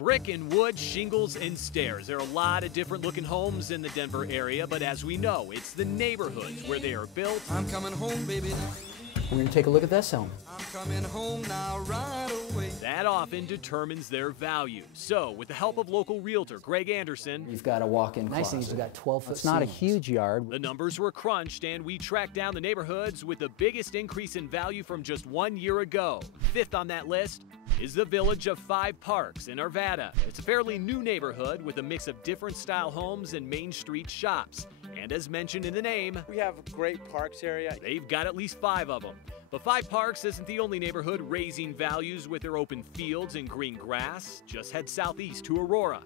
brick and wood, shingles, and stairs. There are a lot of different looking homes in the Denver area, but as we know, it's the neighborhoods where they are built. I'm coming home, baby. We're going to take a look at this home. I'm coming home now, right away. That often determines their value. So, with the help of local realtor Greg Anderson, You've got a walk-in closet. Nice thing is you've got 12-foot. It's not a huge yard. the numbers were crunched and we tracked down the neighborhoods with the biggest increase in value from just 1 year ago. Fifth on that list is the Village of Five Parks in Arvada. It's a fairly new neighborhood with a mix of different style homes and Main Street shops. And as mentioned in the name, We have a great parks area. they've got at least 5 of them. But Five Parks isn't the only neighborhood raising values with their open fields and green grass. Just head southeast to Aurora.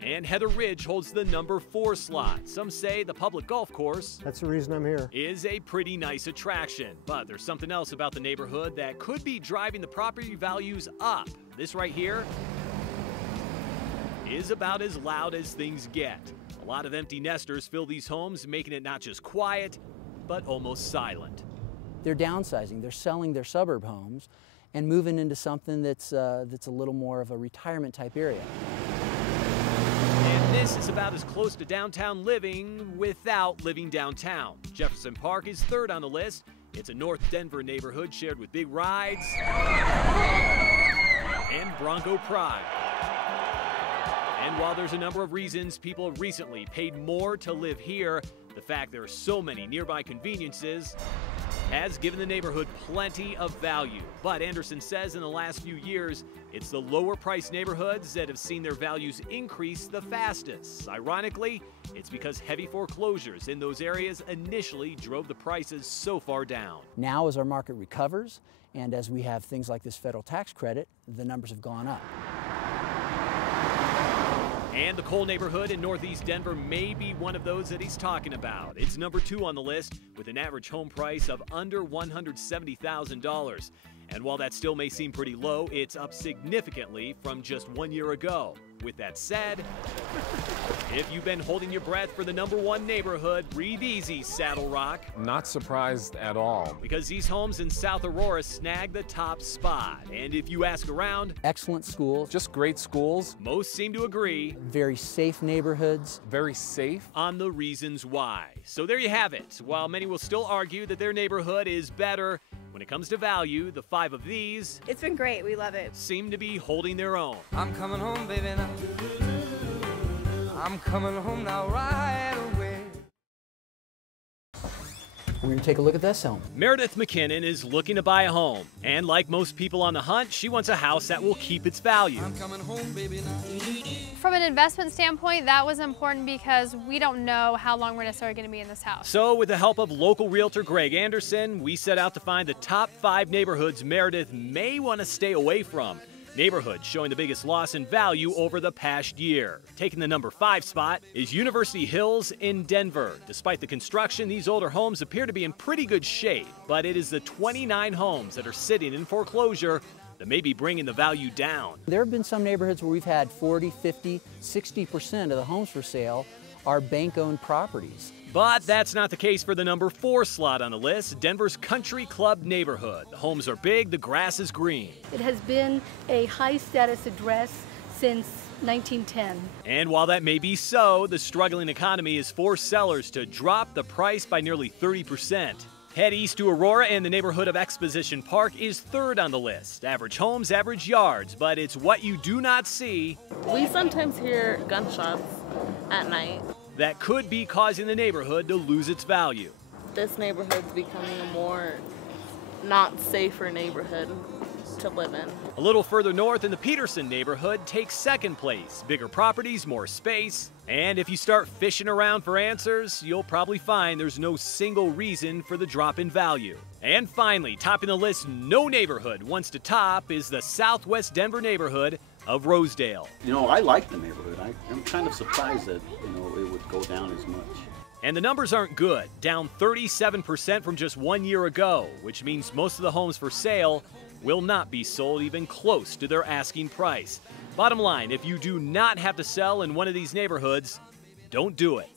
And Heather Ridge holds the number 4 slot. Some say the public golf course That's the reason I'm here. is a pretty nice attraction. But there's something else about the neighborhood that could be driving the property values up. This right here is about as loud as things get. A lot of empty nesters fill these homes, making it not just quiet, but almost silent. They're downsizing. They're selling their suburb homes and moving into something that's a little more of a retirement type area. And this is about as close to downtown living without living downtown. Jefferson Park is third on the list. It's a North Denver neighborhood shared with big rides and Bronco pride. And while there's a number of reasons people have recently paid more to live here, the fact there are so many nearby conveniences has given the neighborhood plenty of value. But Anderson says in the last few years, it's the lower priced neighborhoods that have seen their values increase the fastest. Ironically, it's because heavy foreclosures in those areas initially drove the prices so far down. Now as our market recovers and as we have things like this federal tax credit, the numbers have gone up. And the Cole neighborhood in northeast Denver may be one of those that he's talking about. It's number 2 on the list with an average home price of under $170,000. And while that still may seem pretty low, it's up significantly from just 1 year ago. With that said, if you've been holding your breath for the number 1 neighborhood, breathe easy, Saddle Rock. Not surprised at all. Because these homes in South Aurora snag the top spot. And if you ask around, Excellent schools, Just great schools, most seem to agree very safe neighborhoods. very safe. on the reasons why. So there you have it. While many will still argue that their neighborhood is better, when it comes to value, the 5 of these It's been great. We love it. seem to be holding their own. I'm coming home, baby, now. I'm coming home now, right away. We're going to take a look at this home. Meredith McKinnon is looking to buy a home. And like most people on the hunt, she wants a house that will keep its value. I'm coming home, baby, now. From an investment standpoint, that was important because we don't know how long we're necessarily going to be in this house. So with the help of local realtor Greg Anderson, we set out to find the top 5 neighborhoods Meredith may want to stay away from. Neighborhoods showing the biggest loss in value over the past year. Taking the number 5 spot is University Hills in Denver. Despite the construction, these older homes appear to be in pretty good shape, but it is the 29 homes that are sitting in foreclosure that may be bringing the value down. There have been some neighborhoods where we've had 40, 50, 60% of the homes for sale are bank-owned properties. But that's not the case for the number 4 slot on the list, Denver's Country Club neighborhood. The homes are big, the grass is green. It has been a high-status address since 1910. And while that may be so, the struggling economy has forced sellers to drop the price by nearly 30%. Head east to Aurora, and the neighborhood of Exposition Park is 3rd on the list. Average homes, average yards, but it's what you do not see We sometimes hear gunshots at night. that could be causing the neighborhood to lose its value. This neighborhood's becoming a more not safer neighborhood to live in. A little further north in the Peterson neighborhood takes 2nd place. Bigger properties, more space. And if you start fishing around for answers, you'll probably find there's no single reason for the drop in value. And finally, topping the list no neighborhood wants to top is the Southwest Denver neighborhood of Rosedale. You know, I like the neighborhood. I'm kind of surprised that, it would go down as much. And the numbers aren't good, down 37% from just 1 year ago, which means most of the homes for sale will not be sold even close to their asking price. Bottom line, if you do not have to sell in one of these neighborhoods, don't do it.